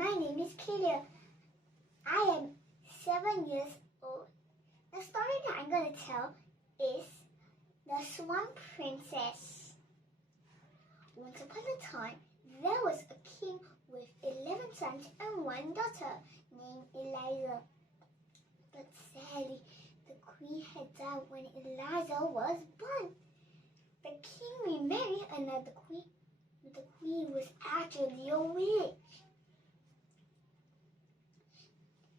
My name is Caelia. I am 7 years old. The story that I'm going to tell is The Swan Princess. Once upon a time, there was a king with 11 sons and 1 daughter named Eliza. But sadly, the queen had died when Eliza was born. The king remarried another queen, but the queen was actually a witch.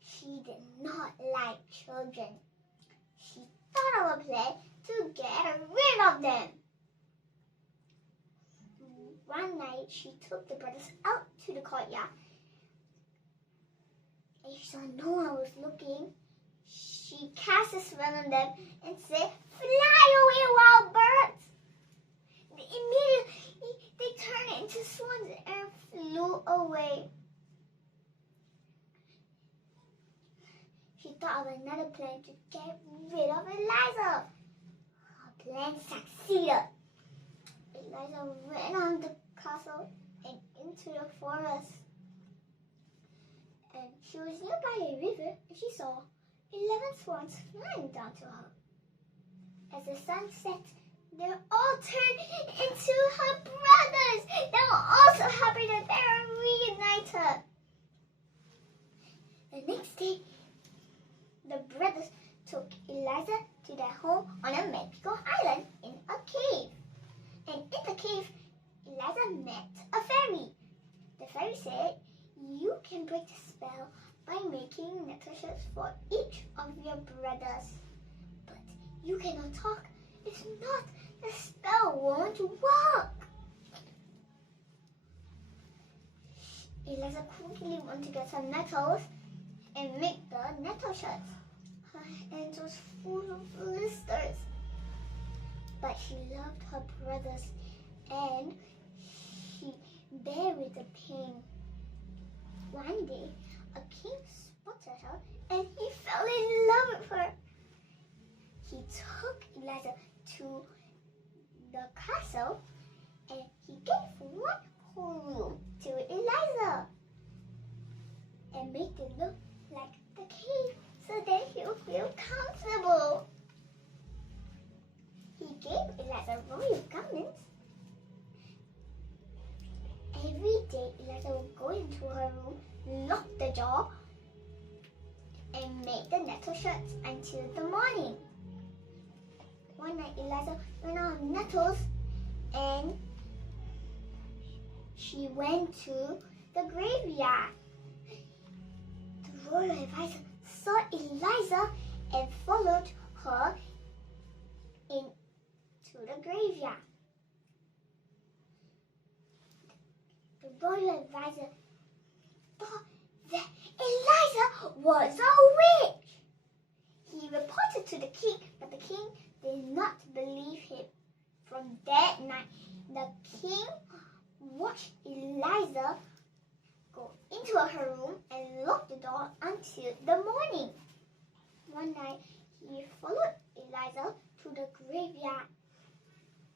She did not like children. She thought of a plan to get rid of them. One night, she took the brothers out to the courtyard, and she saw no one was looking. She cast a spell on them and said, "Fly away, wild birds!" Immediately, they turned into swans and flew away. She thought of another plan to get rid of Eliza. Her plan succeeded. Eliza ran out of the castle and into the forest. And she was nearby a river and she saw 11 swans flying down to her. As the sun set, they all turned into her brothers. They were all so happy that they were reunited. The next day, the brothers took Eliza to their home on a magical island in a cave. And in the cave, Eliza met a fairy. The fairy said, "You can break the spell by making necklaces for each of your brothers. But you cannot talk. If not, the spell won't work." Eliza quickly went to get some nettles and make the nettle shells. Her hands was full of blisters. But she loved her brothers and she buried the pain. One day, a king spotted her and he fell in love with her. He took Eliza to the castle and he gave one whole room to Eliza and made it look like the cave so that he would feel comfortable. He gave Eliza royal garments. Every day, Eliza would go into her room, lock the door, and make the nettle shirts until the morning. One night, Eliza ran out of nettles and she went to the graveyard. The royal advisor saw Eliza and followed her into the graveyard. The royal advisor thought that Eliza was a witch. He reported to the king, but the king did not believe him. From that night, the king watched Eliza go into her room and lock the door until the morning. One night, he followed Eliza to the graveyard,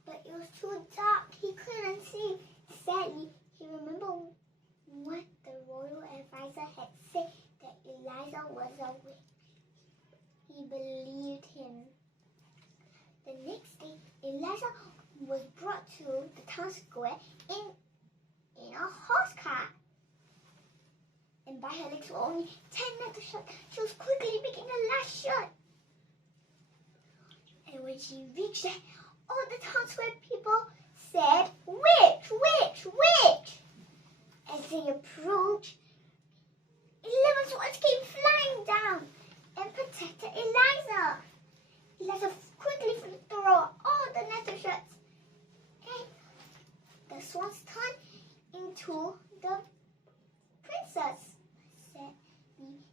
but it was too dark. He couldn't see. Sadly, he remembered what the royal advisor had said, that Eliza was a witch. He believed him. The next day, Eliza was brought to the town square in a horse cart. And by her legs were only 10 nettle shut. She was quickly making the last shot. And when she reached there, all the town square people said, "Witch, witch, witch!" As they approached, 11 swans came flying down and protected Eliza. Eliza quickly threw all the nettle shuts, and the swans turned into the princess. Sadly,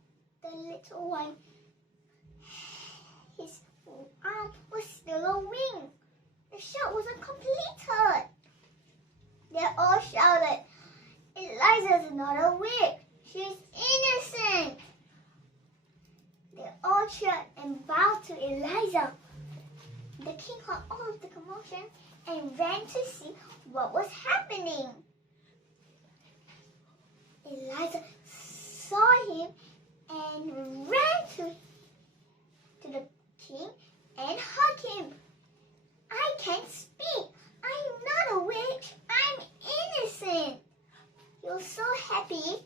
the little one, his arm was still a wing. The shot wasn't completed. They all shouted, "Eliza's not a witch. She's innocent." They all cheered and bowed to Eliza. The king heard all of the commotion and ran to see what was happening. Eliza him and ran to the king and hugged him. I can't speak. I'm not a witch. I'm innocent. He was so happy